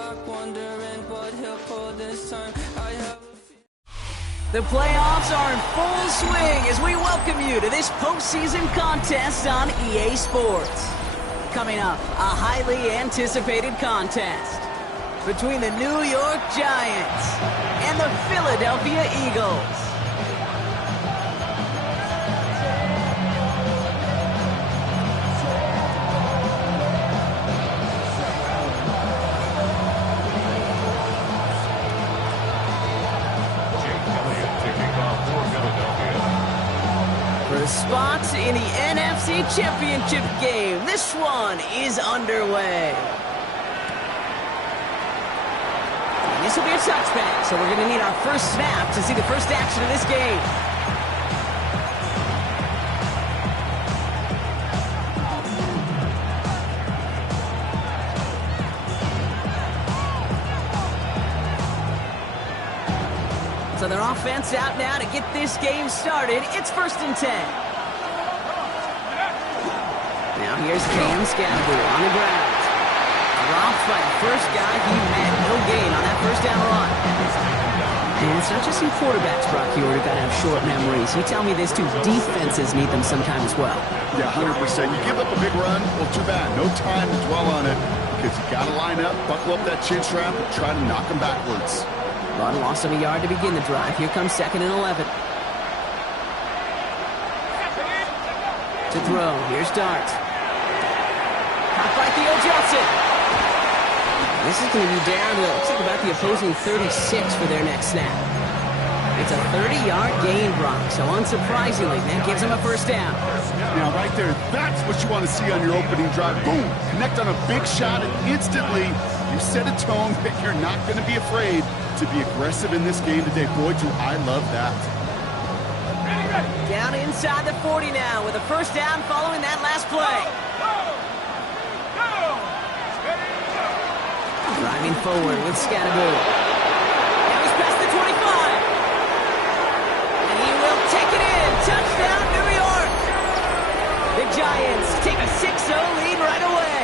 clock, wondering what he'll pull this time. The playoffs are in full swing as we welcome you to this postseason contest on EA Sports. Coming up, a highly anticipated contest between the New York Giants and the Philadelphia Eagles. For spots in the NFC Championship game, this one is underway. And this will be a touchback, so we're going to need our first snap to see the first action of this game. So their offense out now to get this game started. It's 1st and 10. Now here's Cam Scattergood on the ground. Dropped by the first guy he met. No gain on that first down run. And it's not just some quarterbacks, Brock, you already got to have short memories. You tell me this too, defenses need them sometime as well. Yeah, 100%. You give up a big run, well, too bad. No time to dwell on it because you got to line up, buckle up that chin strap, and try to knock them backwards. Run loss of a yard to begin the drive. Here comes 2nd and 11. To throw. Here's Dart. Caught by Theo Johnson. This is going to be down to, looks like about the opposing 36 for their next snap. It's a 30-yard gain, Brock, so unsurprisingly, that gives them a first down. Now, right there, that's what you want to see on your opening drive. Boom! Connect on a big shot, and instantly you set a tone that you're not going to be afraid to be aggressive in this game today. Boy, do I love that. Down inside the 40 now with a first down following that last play. Driving forward with Scattergood. Now he's past the 25. And he will take it in. Touchdown, New York. The Giants take a 6-0 lead right away.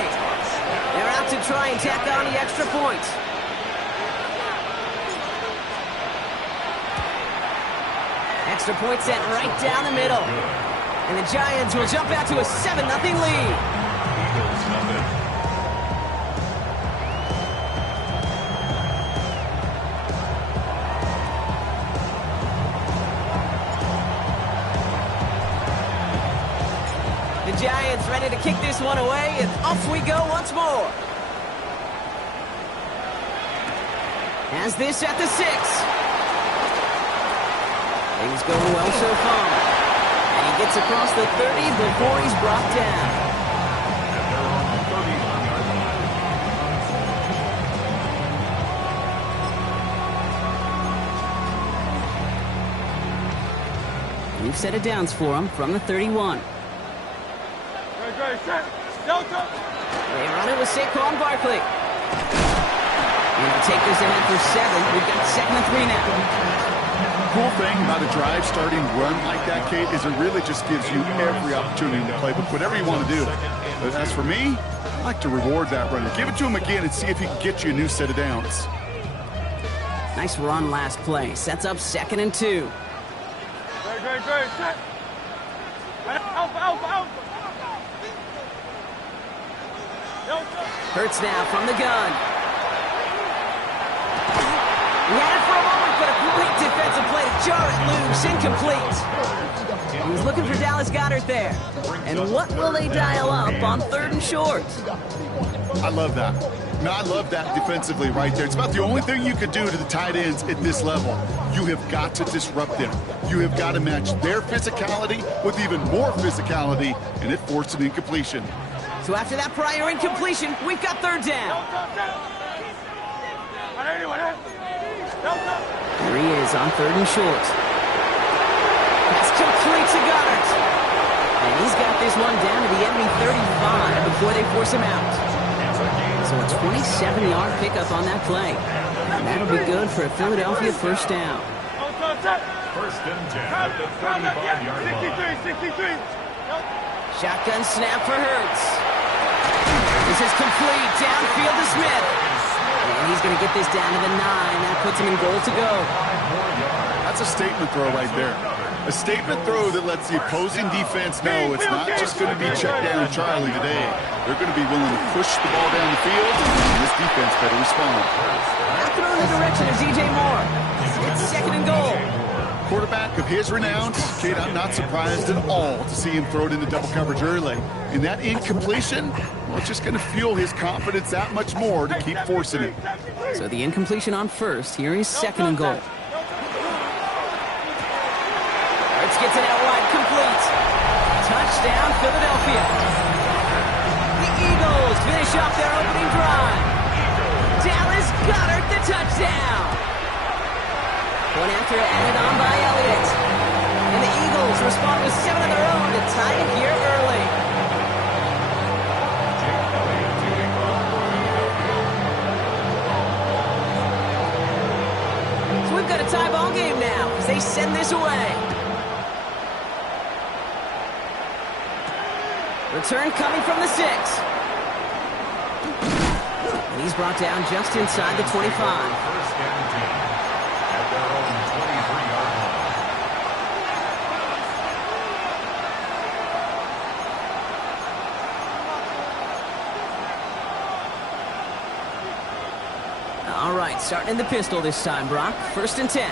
They're out to try and tack on the extra point. Extra point set right down the middle. And the Giants will jump out to a 7-0 lead. The Giants ready to kick this one away, and off we go once more. Has this at the 6. Things going well so far. And he gets across the 30 before he's brought down. We've set it downs for him from the 31. They run it with Saquon Barkley. And they'll take this ahead for 7. We've got 2nd and 3 now. Cool thing about a drive starting run like that, Kate, is it really just gives you every opportunity to play with whatever you want to do. But as for me, I like to reward that runner. Give it to him again and see if he can get you a new set of downs. Nice run last play. Sets up 2nd and 2. Hurts now from the gun. He had it for a moment, but a great defensive play to jar it loose. Incomplete. He was looking for Dallas Goedert there. And what will they dial up on 3rd and short? I love that. Now, I love that defensively right there. It's about the only thing you could do to the tight ends at this level. You have got to disrupt them. You have got to match their physicality with even more physicality, and it forced an incompletion. So after that prior incompletion, we've got 3rd down. There he is on 3rd and short. That's complete to Goedert. And he's got this one down to the enemy 35 before they force him out. So a 27-yard pickup on that play. And that'll be good for a Philadelphia first down. 1st and 10 at the 35-yard line. Shotgun snap for Hurts. This is complete downfield to Smith. And going to get this down to the 9. That puts him in goal to go. That's a statement throw right there. A statement throw that lets the opposing defense know it's not just going to be check down Charlie today. They're going to be willing to push the ball down the field, and this defense better respond. Now throw in the direction of DJ Moore. It's second and goal. Quarterback of his renown, Kate, I'm not surprised at all to see him throw it into double coverage early. And that incompletion, well, it's just going to fuel his confidence that much more to keep forcing it. So the incompletion on first. Here is second and goal. Hurts gets it out wide, complete. Touchdown, Philadelphia. The Eagles finish off their opening drive. Dallas Goedert the touchdown. One after added on by Elliott. And the Eagles respond with 7 of their own to tie it here early. So we've got a tie ball game now as they send this away. Return coming from the 6. And he's brought down just inside the 25. First and 10 at their own 23-yard line. All right, starting in the pistol this time, Brock. First and 10.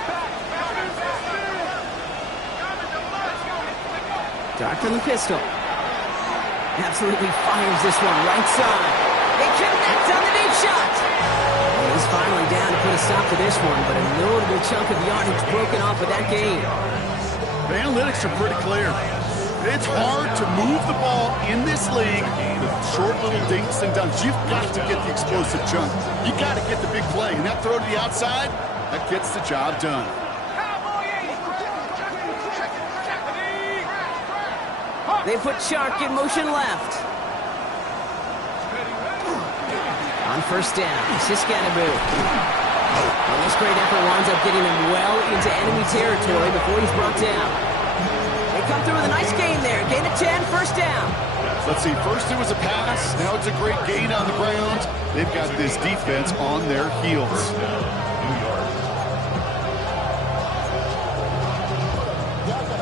Dart from the pistol. Absolutely fires this one right side. They connect on the deep shot. And he's finally down to put a stop to this one, but a notable chunk of yardage broken off with that gain. The analytics are pretty clear. It's hard to move the ball in this league with short little dinks and dunks. You've got to get the explosive chunk. You got to get the big play. And that throw to the outside, that gets the job done. They put Chark in motion left. On first down, Siskanabu. Well, this great effort winds up getting him well into enemy territory before he's brought down. They come through with a nice gain there. Gain of 10, first down. Let's see, first it was a pass, now it's a great gain on the ground. They've got this defense on their heels.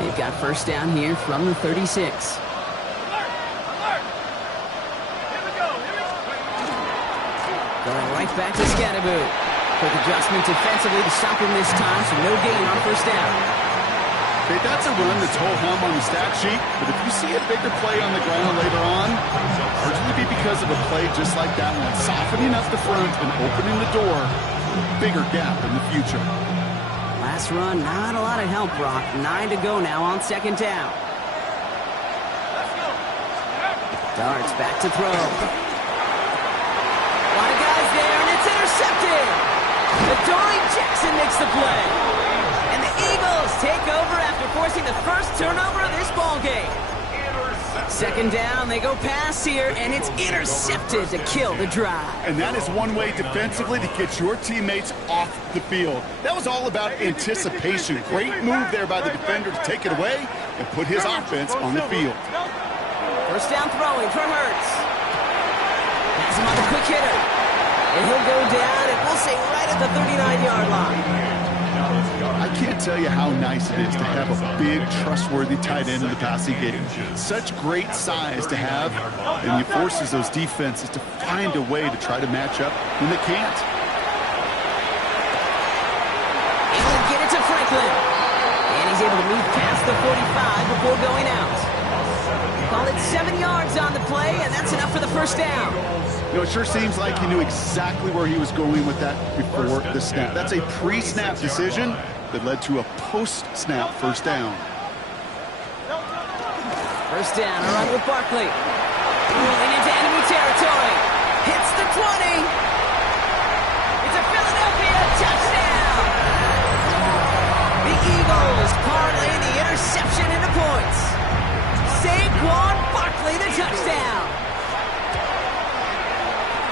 They've got first down here from the 36. Going right back to Scanabu. Quick adjustment defensively to stop him this time, so no gain on first down. Okay, that's a run that's ho-hum on the stat sheet, but if you see a bigger play on the ground later on, it'll largely be because of a play just like that one, softening up the front and opening the door, bigger gap in the future. Last run, not a lot of help, Brock. 9 to go now on second down. Darts back to throw. A lot of guys there, and it's intercepted. Adoree Jackson makes the play. And the Eagles take over after forcing the first turnover of this ball game. Second down, they go pass here, and it's intercepted to kill the drive. And that is one way defensively to get your teammates off the field. That was all about anticipation. Great move there by the defender to take it away and put his offense on the field. First down throwing for Hurts. Has him on the quick hitter. And he'll go down, and we'll say right at the 39-yard line. I can't tell you how nice it is to have a big, trustworthy tight end in the passing game. Such great size to have, and he forces those defenses to find a way to try to match up when they can't. Able to get it to Franklin. And he's able to move past the 45 before going out. Call it 7 yards on the play, and that's enough for the first down. You know, it sure seems like he knew exactly where he was going with that before the snap. That's a pre-snap decision that led to a post-snap first down. First down, a run with Barkley. Moving into enemy territory. Hits the 20. It's a Philadelphia touchdown. The Eagles parlay the interception into points. Saquon Barkley, the touchdown.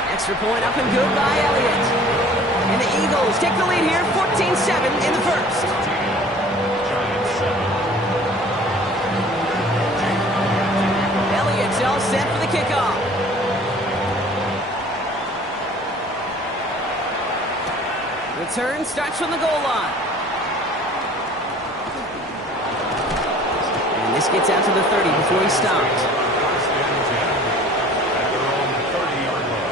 Extra point up and good by Elliott. And the Eagles take the lead here, 14-7 in the first. Elliott's all set for the kickoff. Return starts from the goal line. And this gets out to the 30 before he stops. First and 10 at their own 30-yard line.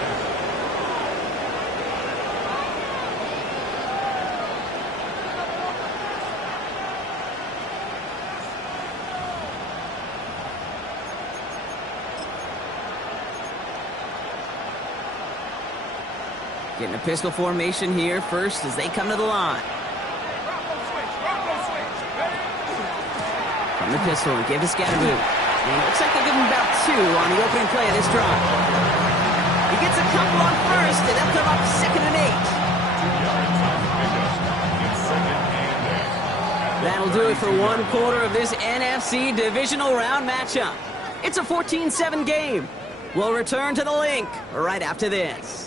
Getting a pistol formation here first as they come to the line. From the pistol and give to Scatterboot. And it looks like they give him about 2 on the opening play of this drive. He gets a couple on first, and they'll come up 2nd and 8. 2 yards on the pickup in 2nd and 8. That'll do it for one quarter of this NFC divisional round matchup. It's a 14-7 game. We'll return to the link right after this.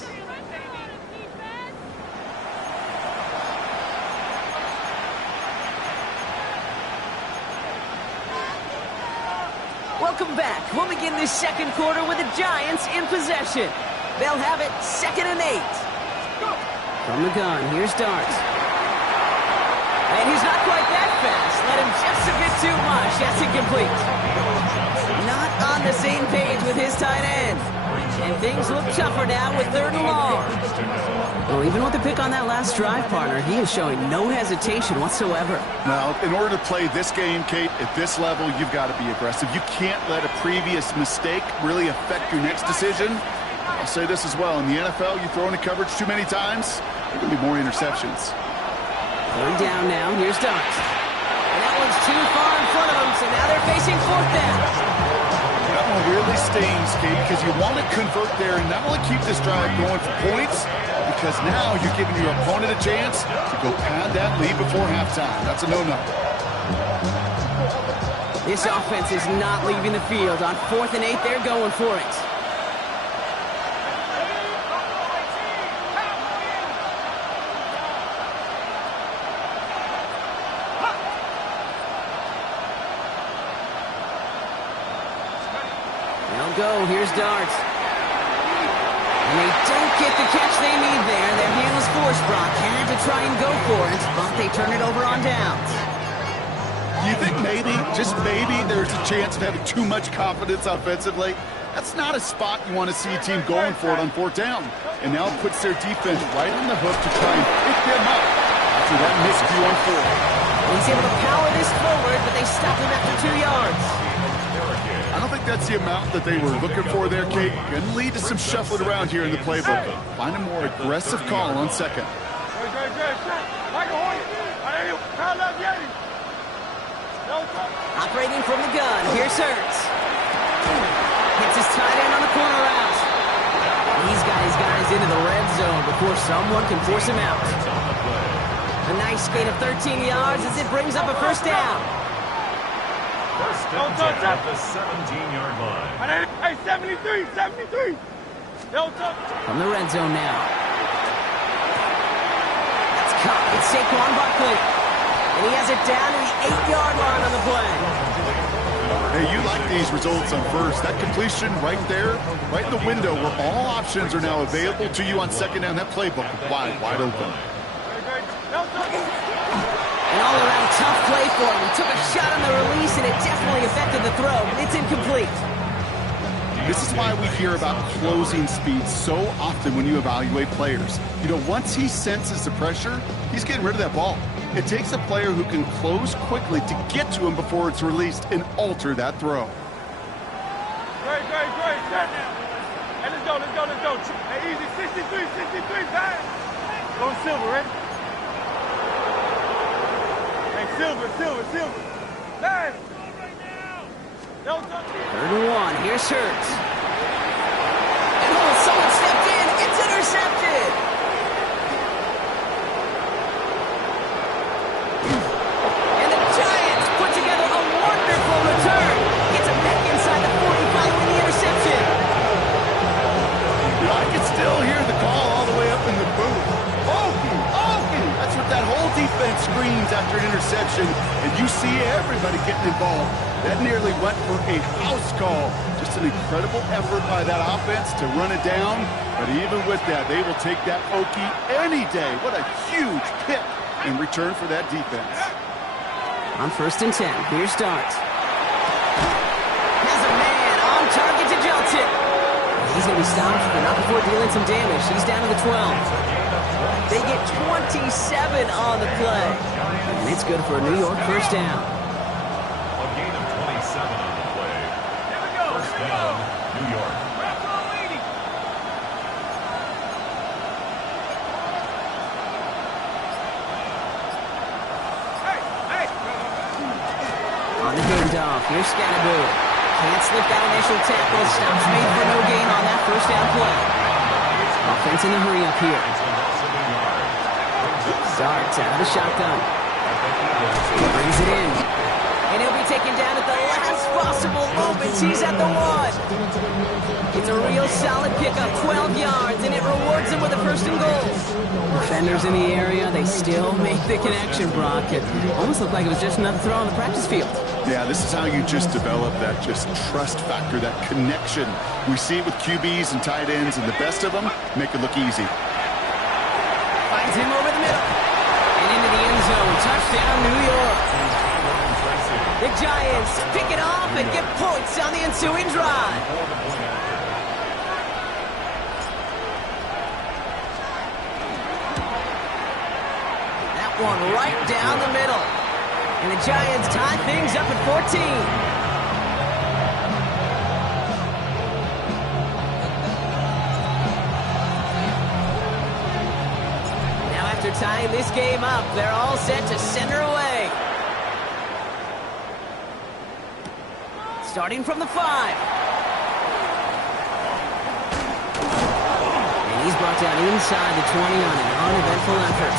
Welcome back. We'll begin this second quarter with the Giants in possession. They'll have it 2nd and 8. From the gun, here's Darts. And he's not quite that fast. Let him just a bit too much. That's incomplete. Not on the same page with his tight end. And things look tougher now with 3rd and long. Well, even with the pick on that last drive, partner, he is showing no hesitation whatsoever. Now, in order to play this game, Kate, at this level, you've got to be aggressive. You can't let a previous mistake really affect your next decision. I'll say this as well. In the NFL, you throw into coverage too many times, there are going to be more interceptions. 3rd down now. Here's Darts. And that one's too far in front of them, so now they're facing 4th down. That one really stings, Kate, because you want to convert there and not only keep this drive going for points, because now you're giving your opponent a chance to go pad that lead before halftime. That's a no-no. This offense is not leaving the field. On 4th and 8, they're going for it. They'll go. Here's Darts. And they don't get the catch they need there. Their hand was forced, Brock. Had to try and go for it, but they turn it over on downs. You think maybe, just maybe, there's a chance of having too much confidence offensively? That's not a spot you want to see a team going for it on 4th down. And now it puts their defense right on the hook to try and pick them up after that miscue on 4th. He's able to power this forward, but they stop him after 2 yards. I don't think that's the amount that they were looking for there, Kate. Going to lead to some shuffling around here in the playbook. Find a more aggressive call on 2nd. Operating from the gun, here's Hurts. Hits his tight end on the corner route. He's got his guys into the red zone before someone can force him out. A nice gain of 13 yards as it brings up a 1st down. First and 10 at the 17-yard line. Hey, 73, 73. From the red zone now. That's caught. It's Saquon Barkley. And he has it down to the 8-yard line on the play. Hey, you like these results on 1st. That completion right there, right in the window where all options are now available to you on 2nd down. That playbook wide open. An all-around tough play for him. He took a shot on the release, and it definitely affected the throw, but it's incomplete. This is why we hear about closing speed so often when you evaluate players. You know, once he senses the pressure, he's getting rid of that ball. It takes a player who can close quickly to get to him before it's released and alter that throw. Great. Hey, let's go. Hey, easy, 63, pass. Go Silver, ready? Silver. Pass. 3rd and 1. Here's Hurts. And someone stepped in. It's intercepted. And the Giants put together a wonderful return. Gets him back inside the 40 following the interception. I can still hear the call all the way up in the booth. That's what that whole defense screams after an interception, and you see everybody getting involved. That nearly went for a house call. Just an incredible effort by that offense to run it down. But even with that, they will take that Okie any day. What a huge pick in return for that defense. On 1st and 10, here's Dart. Has a man on target to Johnson. He's going to be stopped, but not before dealing some damage. He's down to the 12. They get 27 on the play. And it's good for a New York first down. A gain of 27 on the play. First down, New York. On the handoff, here's Scatterboot. Can't slip that initial tackle. Stops made for no gain on that first down play. Offense in the hurry up here. Darts out of the shotgun. Brings it in. And he'll be taken down at the last possible moment. He's at the 1. It's a real solid pickup, 12 yards, and it rewards him with a 1st and goal. Defenders in the area, they still make the connection, Brock. It almost looked like it was just another throw on the practice field. Yeah, this is how you just develop that just trust factor, that connection. We see it with QBs and tight ends, and the best of them make it look easy. Finds him over the middle. And into the end zone. Touchdown, New York. The Giants pick it off and get points on the ensuing drive. That one right down the middle. And the Giants tie things up at 14. Now after tying this game up, they're all set to center away. Starting from the 5. And he's brought down inside the 20 on an uneventful effort.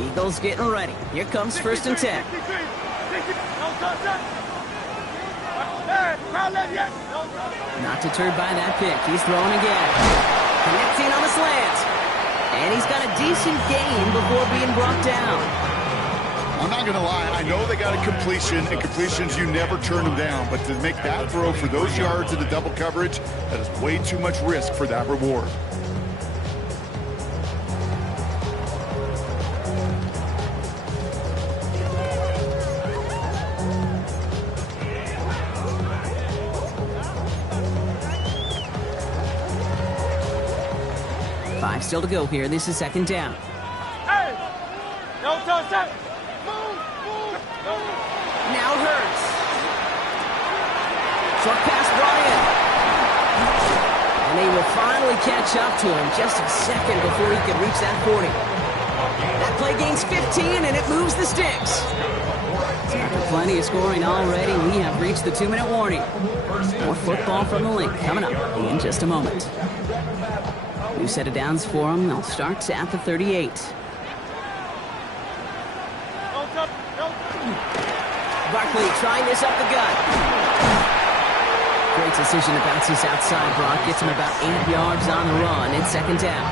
Eagles getting ready. Here comes 1st and 10. Not deterred by that pick. He's throwing again. Connecting on the slant. And he's got a decent gain before being brought down. I'm not going to lie. I know they got a completion, and completions, you never turn them down. But to make that throw for those yards in the double coverage, that is way too much risk for that reward. Still to go here. This is 2nd down. Hey! No touch that! Move! Now Hurts. Short pass brought in. And they will finally catch up to him just a second before he can reach that 40. That play gains 15 and it moves the sticks. So after plenty of scoring already, we have reached the 2-minute warning. More football from the link coming up in just a moment. New set of downs for them. They'll start at the 38. Barkley trying this up the gut. Great decision to bounce this outside. Brock gets him about 8 yards on the run. It's 2nd down.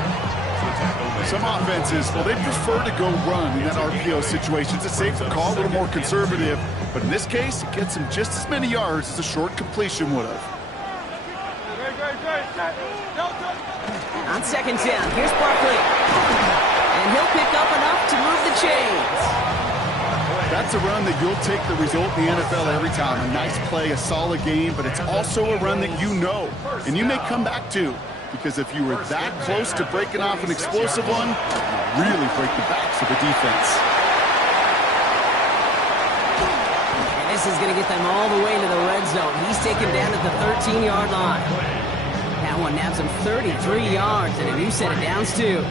Some offenses, well, they prefer to go run in that RPO situation. It's a safer call, a little more conservative. But in this case, it gets him just as many yards as a short completion would have. On 2nd down, here's Barkley. And he'll pick up enough to move the chains. That's a run that you'll take the result in the NFL every time. A nice play, a solid game, but it's also a run that you know, and you may come back to. Because if you were that close to breaking off an explosive one, you really break the backs of the defense. And this is going to get them all the way into the red zone. He's taken down at the 13-yard line. That one nabs him 33 yards and a new set of downs, too.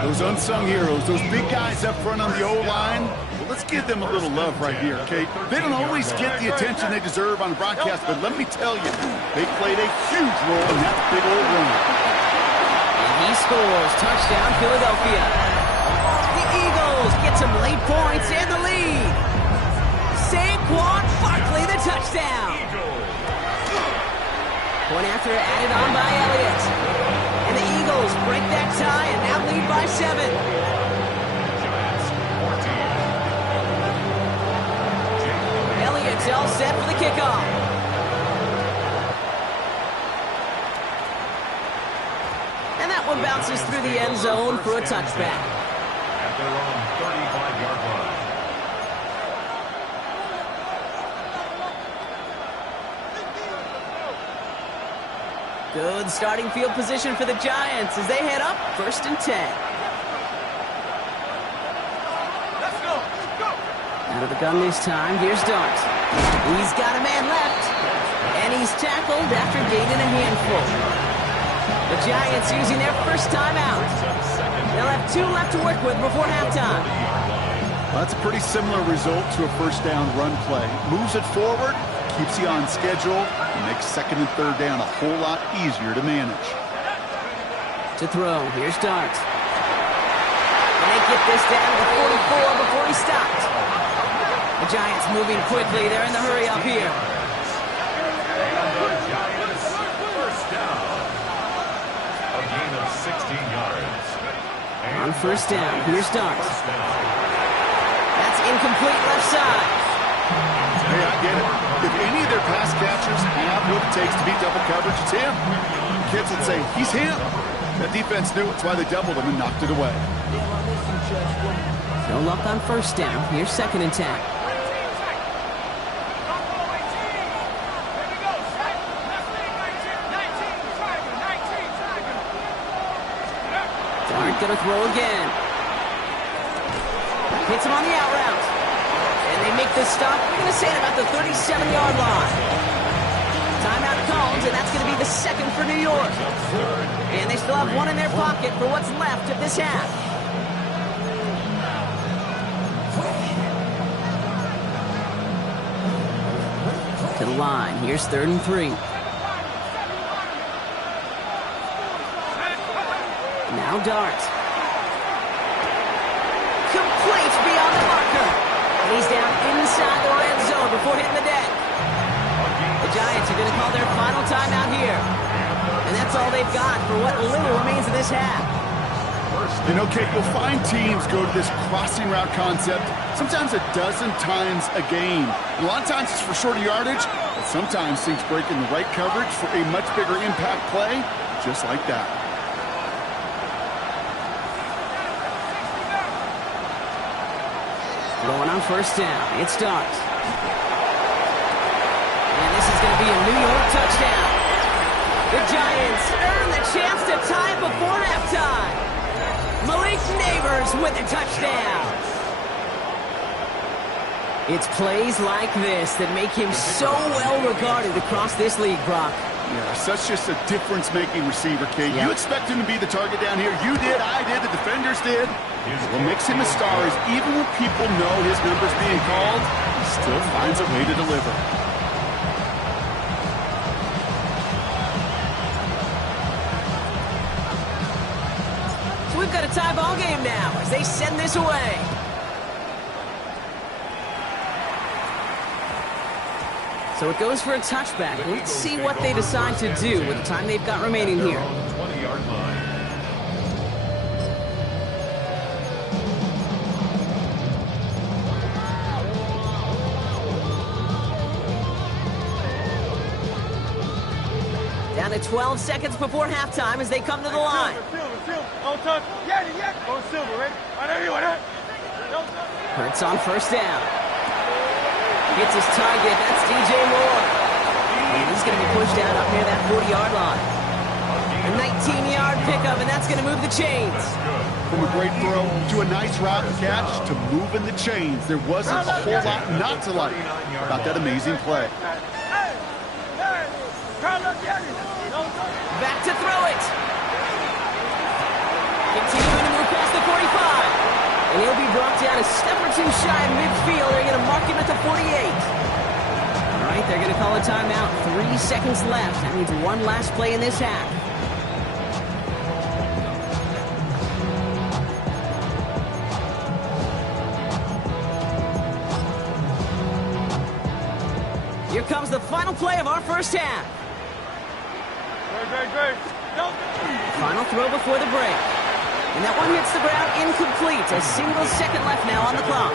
Those unsung heroes, those big guys up front on the O-line, well, let's give them a little love right here, okay? They don't always get the attention they deserve on the broadcast, but let me tell you, they played a huge role in that big old run. And he scores. Touchdown, Philadelphia. The Eagles get some late points and the lead. Saquon Barkley, the touchdown. Point after added on by Elliott. And the Eagles Eagles break that tie and now lead by 7. Giants 14. Elliott's all set for the kickoff. And that one bounces through the end zone for a touchback. At their own 35-yard line. Good starting field position for the Giants as they head up 1st and 10. Let's go. Go. Out of the gun this time, here's Dart. He's got a man left, and he's tackled after gaining a handful. The Giants using their first timeout. They'll have 2 left to work with before halftime. Well, that's a pretty similar result to a first down run play. Moves it forward, keeps you on schedule, and makes 2nd and 3rd down a whole lot easier to manage. To throw, here's Dart. And they get this down to the 44 before he stopped. The Giants moving quickly. They're in the hurry up here. Giants first down. A gain of 16 yards. On first down, here's Dart. First down. That's incomplete left side. Hey, I get it. If any of their pass catchers have what it takes to beat double coverage, it's him. Kids would say, he's him. That defense knew it's why they doubled him and knocked it away. No luck on first down. Here's 2nd and 10. Dart gonna throw again. Hits him on the out route. And they make this stop, we're going to say at about the 37-yard line. Timeout called, and that's going to be the 2nd for New York. And they still have 1 in their pocket for what's left of this half. To the line, here's 3rd and 3. Now Dart. Complete beyond the marker. And he's down inside the red zone before hitting the deck. The Giants are going to call their final timeout here. And that's all they've got for what little remains of this half. You know, Kate, you'll find teams go to this crossing route concept sometimes a dozen times a game. A lot of times it's for shorter yardage, but sometimes things break in the right coverage for a much bigger impact play, just like that. Going on first down, it's Dart. And this is going to be a New York touchdown. The Giants earn the chance to tie it before halftime. Malik Neighbors with a touchdown. It's plays like this that make him so well regarded across this league, Brock. Yeah, such just a difference-making receiver, Kate. Yep. You expect him to be the target down here. You did, I did, the defenders did. What makes him a star is even when people know his number's being called, he still finds a way to deliver. So we've got a tie ball game now as they send this away. So it goes for a touchback. Let's see what they decide to do with the time they've got remaining here. 20-yard line. Down to 12 seconds before halftime as they come to the line. Silver. Don't touch. Yeah. Go Silver, right? Right there, right there. Don't touch. Hurts on first down. Gets his target. That's DJ Moore. And he's going to be pushed out up near that 40-yard line. A 19-yard pickup, and that's going to move the chains. From a great throw to a nice route catch to moving the chains. There wasn't a whole lot not to like about that amazing play. Hey. Back to throw it. Continuing to move past the 45. And he'll be brought down a step or two shy of midfield. They're going to mark him at the 48. All right, they're going to call a timeout. 3 seconds left. That means one last play in this half. Here comes the final play of our first half. Great. Final throw before the break. And that one hits the ground incomplete. A single second left now on the clock.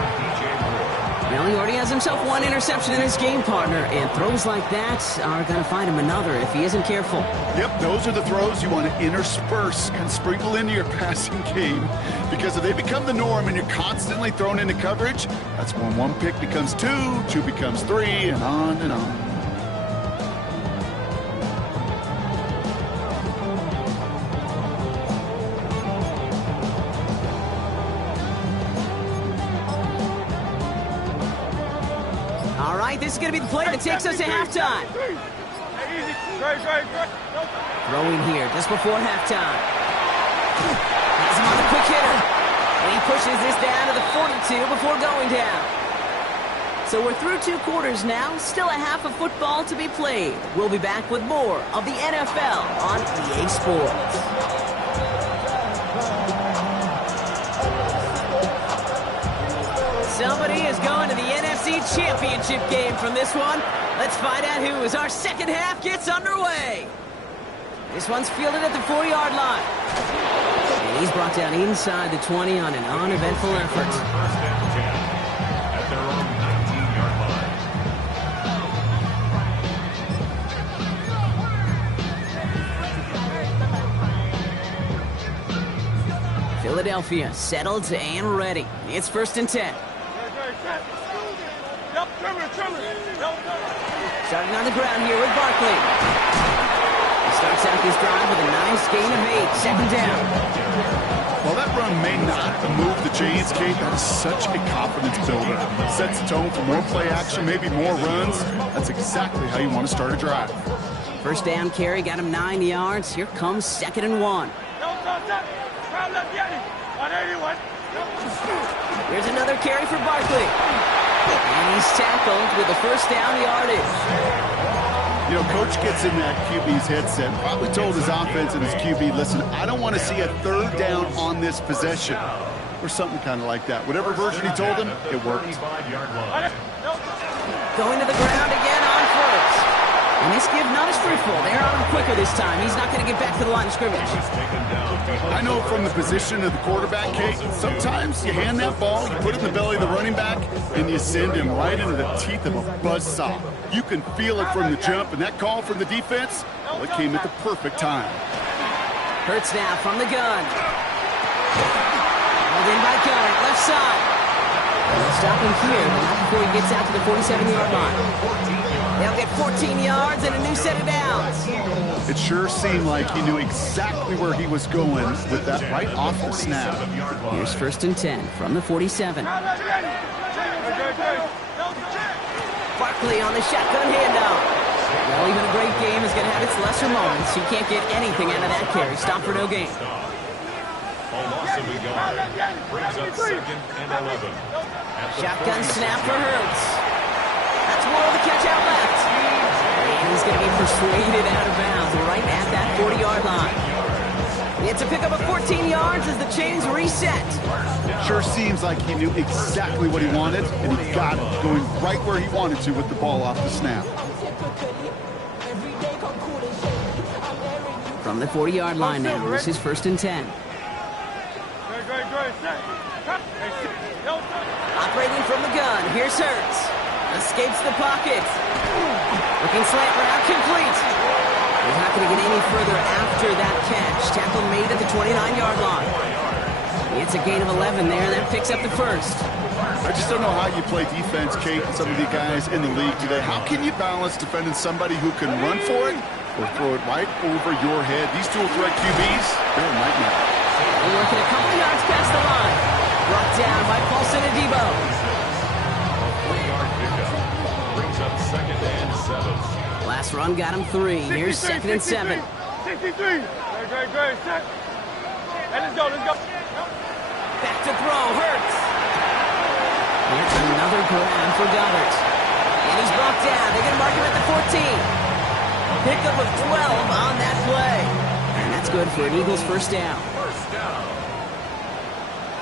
Well, he already has himself one interception in his game, partner, and throws like that are going to find him another if he isn't careful. Yep, those are the throws you want to intersperse and sprinkle into your passing game, because if they become the norm and you're constantly thrown into coverage, that's when one pick becomes two, two becomes three, and on and on. This is going to be the play that takes us to halftime. Throwing here just before halftime. Has him on the quick hitter. And he pushes this down to the 42 before going down. So we're through 2 quarters now. Still a half of football to be played. We'll be back with more of the NFL on EA Sports. Somebody is going to the NFC Championship game from this one. Let's find out who, as our second half gets underway. This one's fielded at the 40-yard line. And he's brought down inside the 20 on an uneventful effort. First and 10 at their own 19-yard line. Philadelphia settled and ready. It's first and 10. Starting on the ground here with Barkley. He starts out this drive with a nice gain of 8. Second down. While that run may not move the chains, Kate, that is such a confidence builder. Sets the tone for more play action, maybe more runs. That's exactly how you want to start a drive. First down carry got him 9 yards. Here comes 2nd and 1. Here's another carry for Barkley. And he's tackled with the first down yardage. You know, Coach gets in that QB's headset, probably told his offense and his QB, listen, I don't want to see a third down on this possession. Or something kind of like that. Whatever version he told him, it worked. Going to the ground again on first. And this give not as fruitful. They're on him quicker this time. He's not going to get back to the line of scrimmage. I know from the position of the quarterback, Kate, sometimes you hand that ball, you put it in the belly of the running back, and you send him right into the teeth of a buzzsaw. You can feel it from the jump, and that call from the defense, well, it came at the perfect time. Hurts now from the gun. Held in by Gunn, left side. Stop him here, but not before he gets out to the 47-yard line. They'll get 14 yards and a new set of downs. It sure seemed like he knew exactly where he was going with that right off the snap. Here's first and 10 from the 47. Barkley on the shotgun handoff. Well, even a great game is going to have its lesser moments. He can't get anything out of that carry. Stop for no gain. Brings up 2nd and 11. Shotgun snap for Hurts. That's more of the catch out left. And he's going to be persuaded out of bounds right at that 40-yard line. It's a pickup of 14 yards as the chains reset. Sure seems like he knew exactly what he wanted, and he got it, going right where he wanted to with the ball off the snap. From the 40-yard line now, this is first and 10. Operating from the gun, here's Hurts. Escapes the pocket. Looking slant route, complete. He's not going to get any further after that catch. Tackle made at the 29-yard line. It's a gain of 11 there. That picks up the first. I just don't know how you play defense, Kate, and some of the guys in the league today. How can you balance defending somebody who can run for it or throw it right over your head? These dual threat QBs, they're a nightmare. They're working a couple yards past the line. Brought down by Paulson Adebo. Brings up 2nd and 7. Last run got him 3. Here's 2nd and 7. 63. Great. Hey, let's go. Back to throw, Hurts. It's another grab for Goddard. And he's brought down. They're going to mark him at the 14. Pickup of 12 on that play. And that's good for an Eagles first down.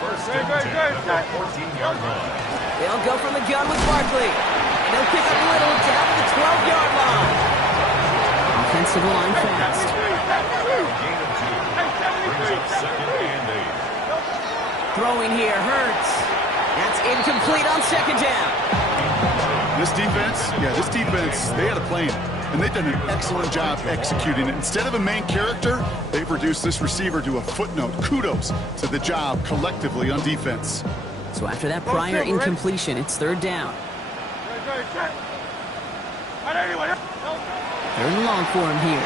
First and 10 at the 14-yard line. They'll go from the gun with Barkley. And they'll pick up Little down to the 12-yard line. Offensive line fast. second and 8. Throwing here hurts. That's incomplete on second down. This defense, they had a plan, and they've done an excellent job executing it. Instead of a main character, they've reduced this receiver to a footnote. Kudos to the job collectively on defense. So after that prior incompletion, it's third down. Third and long for him here.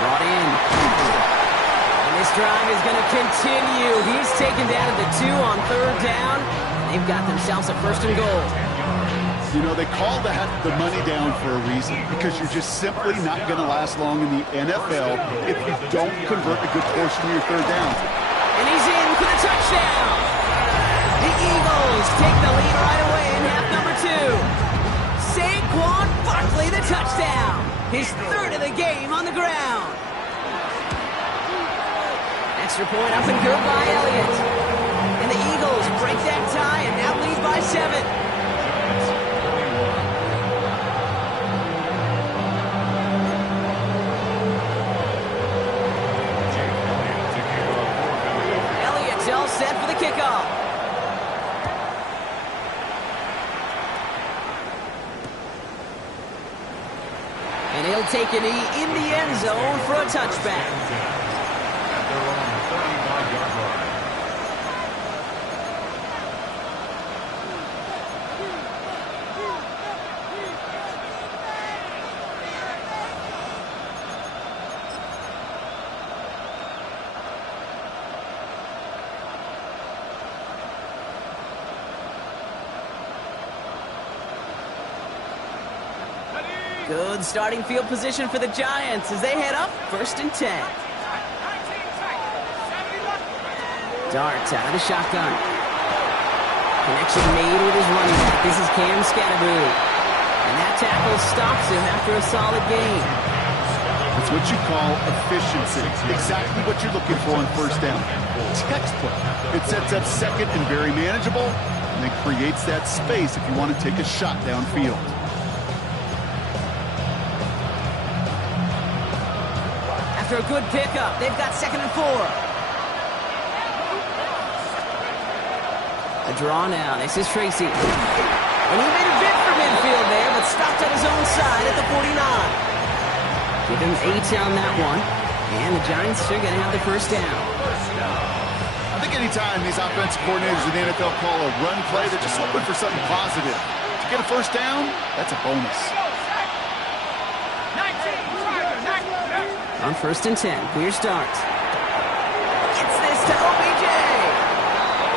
Brought in. And this drive is going to continue. He's taken down at the 2 on third down. They've got themselves a first and goal. You know, they call that the money down for a reason, because you're just simply not going to last long in the NFL if you don't convert a good portion of your third down. And he's in for the touchdown. The Eagles take the lead right away in half number 2. Saquon Barkley, the touchdown. His third of the game on the ground. Extra point up and good by Elliott. And the Eagles break that tie and now lead by 7. All set for the kickoff. And he'll take a knee in the end zone for a touchback. At their own 35-yard line. Good starting field position for the Giants as they head up first and 10. Darts out of the shotgun. Connection made with his running back. This is Cam Scatteroo. And that tackle stops him after a solid gain. That's what you call efficiency. Exactly what you're looking for on first down. Textbook. It sets up second and very manageable, and it creates that space if you want to take a shot downfield. After a good pickup, they've got second and 4. A draw now. This is Tracy. And he made a bid for midfield there, but stopped on his own side at the 49. Give him 8 on that one. And the Giants are going to have the first down. I think anytime these offensive coordinators in the NFL call a run play, they're just hoping for something positive. To get a first down, that's a bonus. On first and 10, clear start. Gets this to OBJ.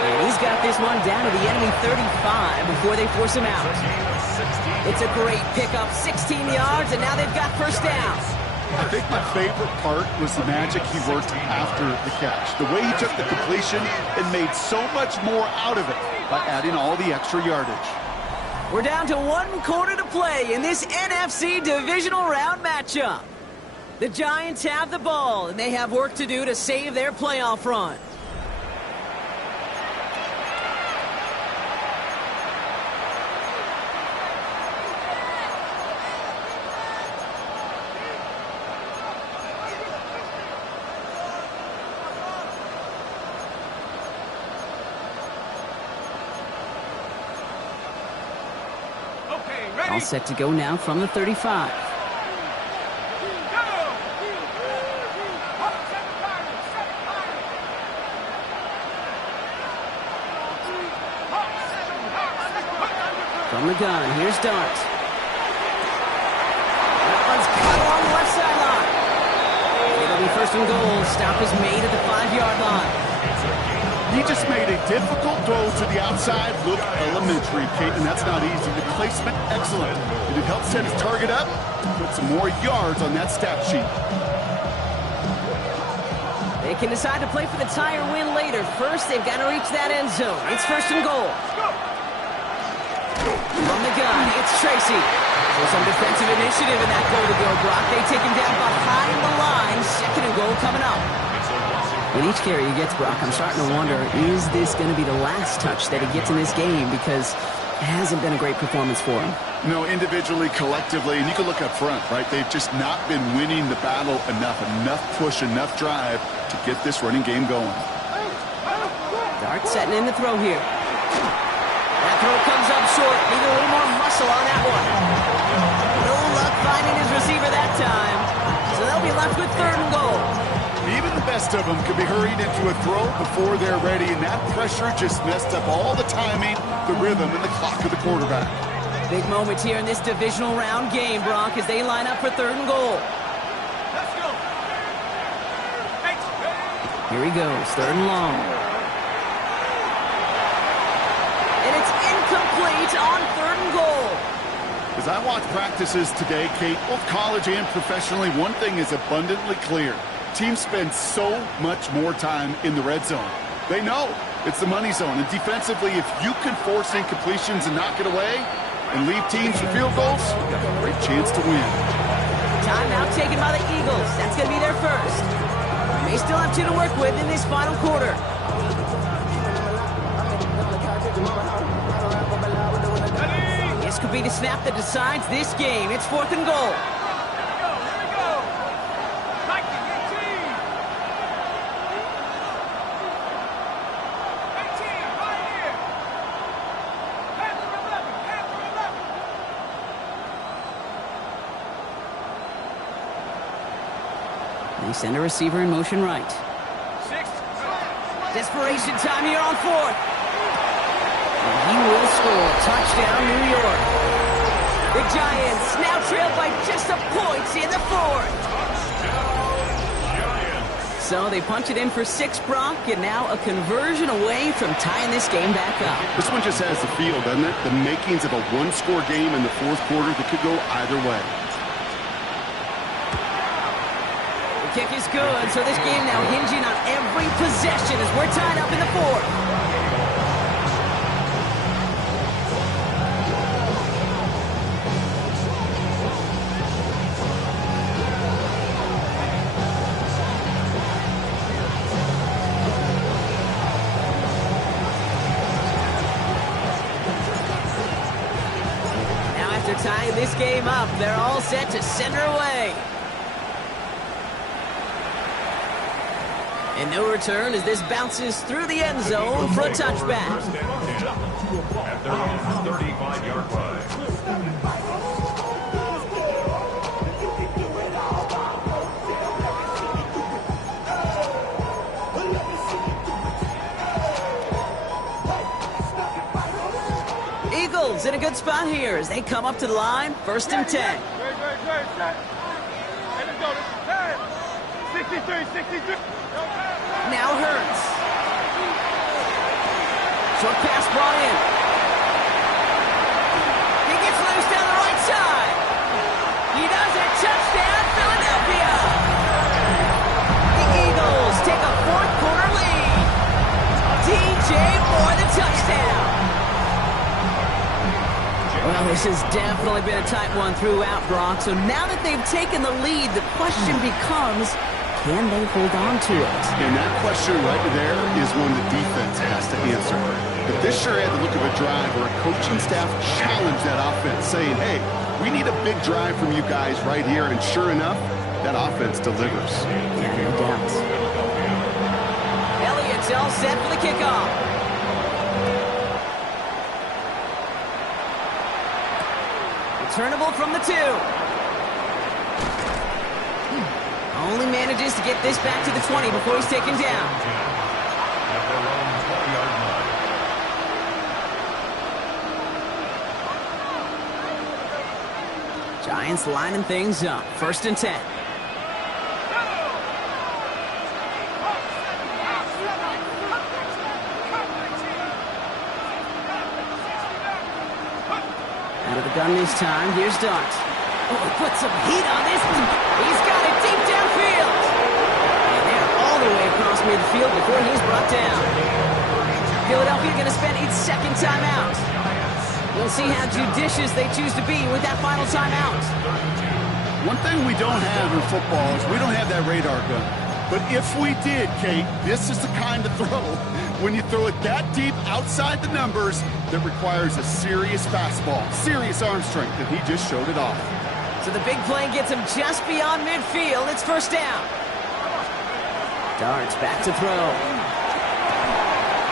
And he's got this one down to the enemy 35 before they force him out. It's a great pickup, 16 yards, and now they've got first down. I think my favorite part was the magic he worked after the catch. The way he took the completion and made so much more out of it by adding all the extra yardage. We're down to 1 quarter to play in this NFC divisional round matchup. The Giants have the ball, and they have work to do to save their playoff run. All set to go now from the 35. From the gun, here's Dart. That one's cut along the left sideline. It'll be first and goal. Stop is made at the 5-yard line. He just made a difficult throw to the outside look elementary, Kate, and that's not easy. The placement, excellent. And it helped set his target up to put some more yards on that stat sheet. They can decide to play for the tie or win later. First, they've got to reach that end zone. It's first and goal. From the gun, it's Tracy. So some defensive initiative in that goal to go, Brock. They take him down behind the line. Second and goal coming up. With each carry he gets, Brock, I'm starting to wonder, is this going to be the last touch that he gets in this game? Because hasn't been a great performance for him. No, individually, collectively, and you can look up front, right? They've just not been winning the battle enough push, enough drive to get this running game going. Dart setting in the throw here. That throw comes up short. Need a little more muscle on that one. No luck finding his receiver that time. So they'll be left with 3rd and goal. Even the best of them could be hurried into a throw before they're ready, and that pressure just messed up all the timing, the rhythm, and the clock of the quarterback. Big moment here in this divisional round game, Brock, as they line up for 3rd and goal. Let's go. Here he goes, 3rd and long. And it's incomplete on 3rd and goal. As I watch practices today, Kate, both college and professionally, one thing is abundantly clear. Teams spend so much more time in the red zone. They know it's the money zone. And defensively, if you can force incompletions and knock it away and leave teams for field goals, you've got a great chance to win. Timeout taken by the Eagles. That's going to be their first. They still have 2 to work with in this final quarter. This could be the snap that decides this game. It's 4th and goal. They send a receiver in motion right. Desperation time here on 4th. And he will score. Touchdown, New York. The Giants now trail by just a point in the 4th. So they punch it in for 6, Brock, and now a conversion away from tying this game back up. This one just has the feel, doesn't it? The makings of a one-score game in the 4th quarter that could go either way. Kick is good, so this game now hinging on every possession as we're tied up in the 4th. Now after tying this game up, they're all set to send her away. And no return as this bounces through the end zone for a touchback. At their own 35-yard line. Eagles in a good spot here as they come up to the line, 1st and 10. Hey, let's go. This is 63. Now Hurts. Short pass brought in. He gets loose down the right side. He does it. Touchdown, Philadelphia. The Eagles take a 4th quarter lead. DJ Moore the touchdown. Well, this has definitely been a tight one throughout, Brock. So now that they've taken the lead, the question becomes, can they hold on to it? And that question right there is one the defense has to answer. But this sure had the look of a drive where a coaching staff challenged that offense, saying, hey, we need a big drive from you guys right here. And sure enough, that offense delivers. Yeah, no doubt. Elliott's all set for the kickoff. Returnable from the 2. Only manages to get this back to the 20 before he's taken down. At their own 20-yard line. Giants lining things up. 1st and 10. Out of the gun this time. Here's Dart. Oh, put some heat on this. He's got it deep downfield. And they're all the way across midfield before he's brought down. Philadelphia going to spend its 2nd timeout. We'll see how judicious they choose to be with that final timeout. One thing we don't have in football is we don't have that radar gun. But if we did, Kate, this is the kind of throw, when you throw it that deep outside the numbers, that requires a serious fastball, serious arm strength, and he just showed it off. So the big play gets him just beyond midfield. It's first down. Darts back to throw.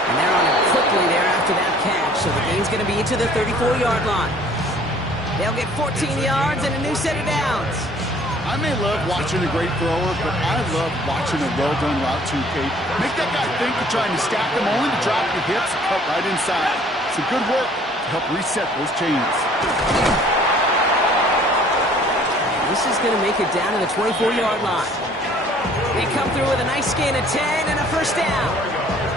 And they're on it quickly there after that catch, so the game's going to be to the 34-yard line. They'll get 14 yards and a new set of downs. I may love watching a great thrower, but I love watching a well-done route too, Kate. Make that guy think you're trying to stack him, only to drop your hips and cut right inside. Some good work to help reset those chains. This is going to make it down to the 24-yard line. They come through with a nice gain of 10 and a first down.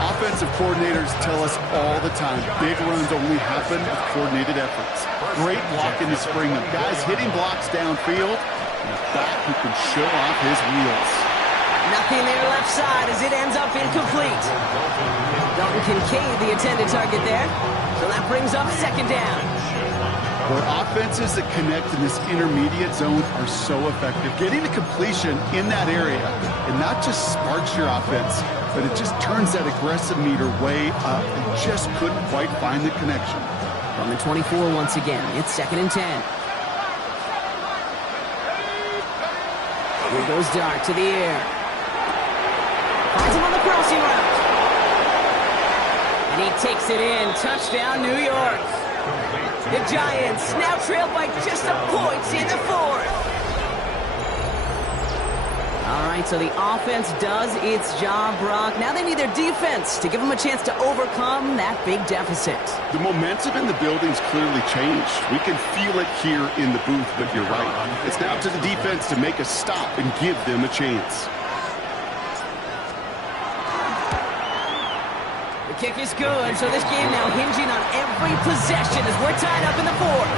Offensive coordinators tell us all the time, big runs only happen with coordinated efforts. Great block in the spring of guys hitting blocks downfield, and a back who can show off his wheels. Nothing there left side as it ends up incomplete. Dalton Kincaid, the intended target there. So that brings up second down. Boy, offenses that connect in this intermediate zone are so effective. Getting a completion in that area, it not just sparks your offense, but it just turns that aggressive meter way up. They just couldn't quite find the connection. From the 24 once again, it's second and 10. Here goes Dart to the air. Finds him on the crossing route. And he takes it in. Touchdown, New York. The Giants now trail by just a point in the fourth. All right, so the offense does its job, Brock. Now they need their defense to give them a chance to overcome that big deficit. The momentum in the building's clearly changed. We can feel it here in the booth, but you're right. It's now up to the defense to make a stop and give them a chance. The kick is good, so this game now hinging on every possession as we're tied up in the fourth.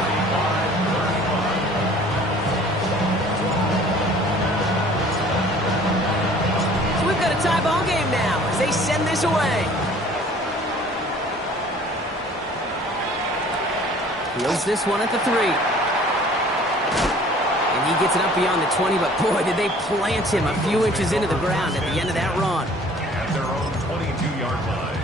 So we've got a tie ball game now as they send this away. Fields this one at the 3. And he gets it up beyond the 20, but boy, did they plant him a few inches into the ground at the end of that run. At their own 22-yard line.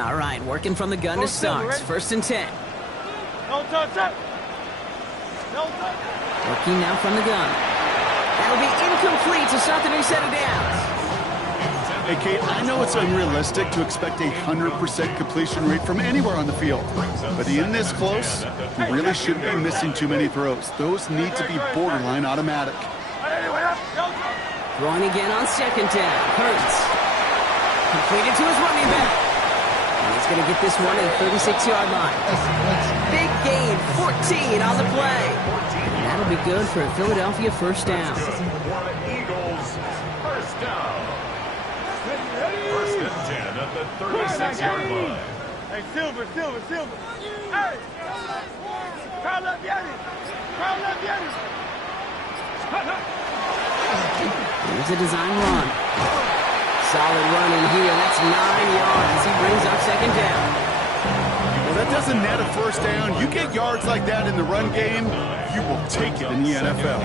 All right, working from the gun to start. First and 10. No touch up. No touch. Working now from the gun. That'll be incomplete to start the new set of downs. Hey, Kate, I know it's unrealistic to expect a 100% completion rate from anywhere on the field. But in this close, you really shouldn't be missing too many throws. Those need to be borderline automatic. Throwing again on second down. Hurts. Completed to his running back. And he's going to get this one at the 36-yard line. Big gain, 14 on the play. And that'll be good for a Philadelphia first down. Eagles, first down. First and 10 at the 36-yard line. Hey, Silver. Hey! Crowd left Yanni. Here's a design run. Solid run in here. That's 9 yards. He brings up second down. Well, that doesn't net a first down. You get yards like that in the run game, you will take it in the NFL.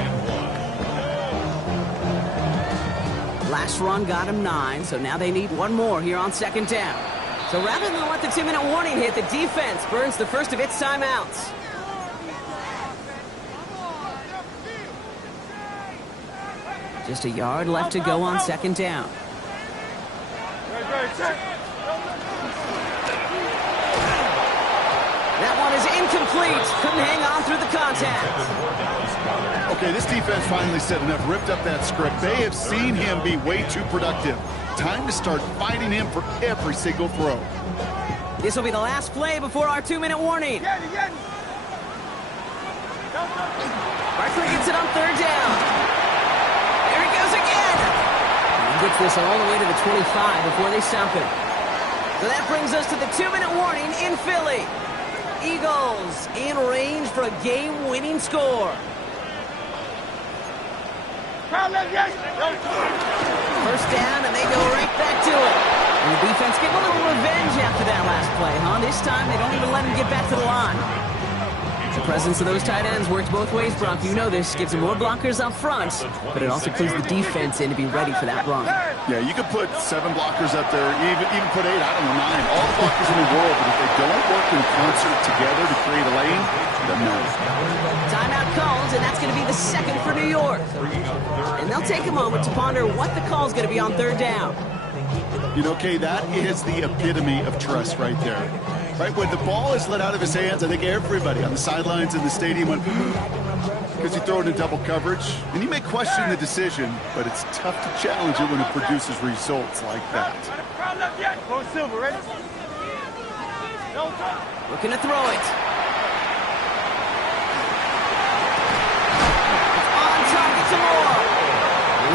Last run got him 9, so now they need one more here on second down. So rather than let the 2-minute warning hit, the defense burns the first of its timeouts. Just a yard left to go on second down. That one is incomplete. Couldn't hang on through the contact. Okay, this defense finally said enough, ripped up that script. They have seen him be way too productive. Time to start fighting him for every single throw. This will be the last play before our 2-minute warning. Barkley gets it on third down. There he goes again. And he gets this all the way to the 25 before they stop him. So that brings us to the 2-minute warning in Philly. Eagles in range for a game-winning score. First down, and they go right back to it. And the defense getting a little revenge after that last play, huh? This time, they don't even let him get back to the line. The presence of those tight ends works both ways, Brock. You know this. Gives them more blockers up front, but it also clues the defense in to be ready for that run. Yeah, you could put 7 blockers up there, even put 8, I don't know, 9. All the blockers in the world, but if they don't work in concert together to create a lane, it doesn't matter. Timeout calls, and that's going to be the second for New York. And they'll take a moment to ponder what the call is going to be on third down. You know, Kay, that is the epitome of trust right there. Right, when the ball is let out of his hands, I think everybody on the sidelines in the stadium went, because you throw it in double coverage, and you may question the decision, but it's tough to challenge it when it produces results like that. Go Silver, ready? Looking to throw it. On target to Moore.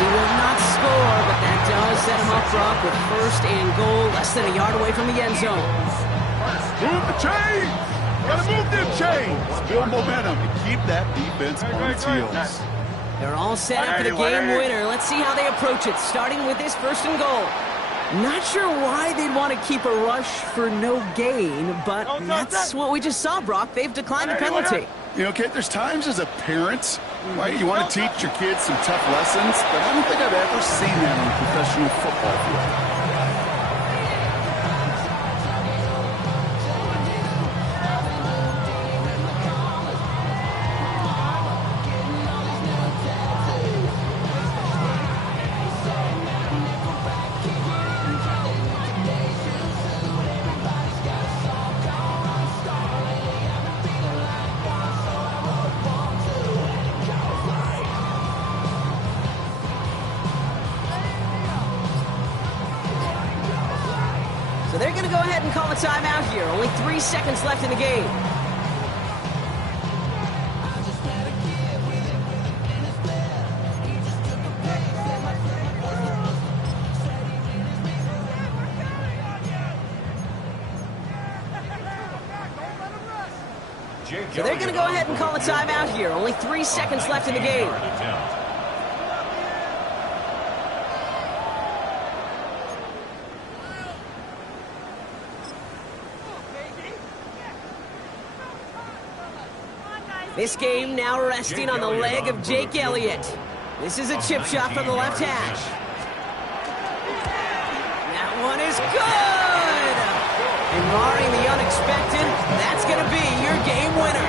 He will not score, but that does set him up, Brock, with first and goal, less than a yard away from the end zone. Move the chains! Gotta move them chains! Build momentum and keep that defense on its heels. They're all set up for the game winner. Let's see how they approach it, starting with this first and goal. Not sure why they'd want to keep a rush for no gain, but that's what we just saw, Brock. They've declined the penalty. You know, Kate, there's times as a parent, right, you want to teach your kids some tough lessons, but I don't think I've ever seen that on a professional football field. So they're going to go ahead and call a timeout here. Only 3 seconds left in the game. So they're going to go ahead and call a timeout here. Only 3 seconds left in the game. This game now resting on the leg of Jake Elliott. This is a chip shot from the left hash. That one is good! And barring the unexpected, that's going to be your game winner.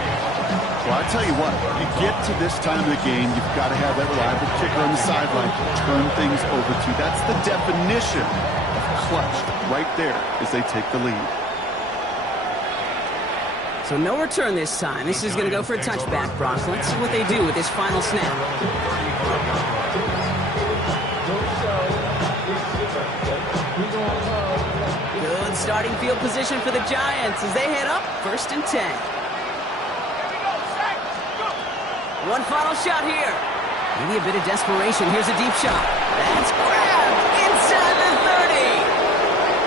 Well, I tell you what, you get to this time of the game, you've got to have that reliable kicker on the sideline to turn things over to. That's the definition of clutch right there as they take the lead. So no return this time. This is going to go for a touchback, Brock. Let's see what they do with this final snap. Good starting field position for the Giants as they head up 1st and 10. One final shot here. Maybe a bit of desperation. Here's a deep shot. That's grabbed inside the 30.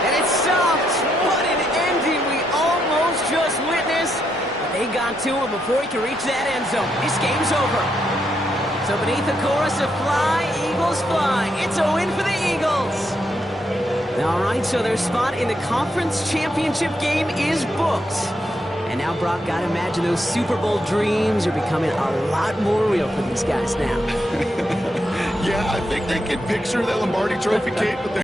And it's stopped. What an ending we almost just witnessed. They got to him before he could reach that end zone. This game's over. So beneath the chorus of Fly, Eagles Fly, it's a win for the Eagles. All right, so their spot in the conference championship game is booked. And now, Brock, gotta imagine those Super Bowl dreams are becoming a lot more real for these guys now. Yeah, I think they can picture the Lombardi Trophy, Kate, but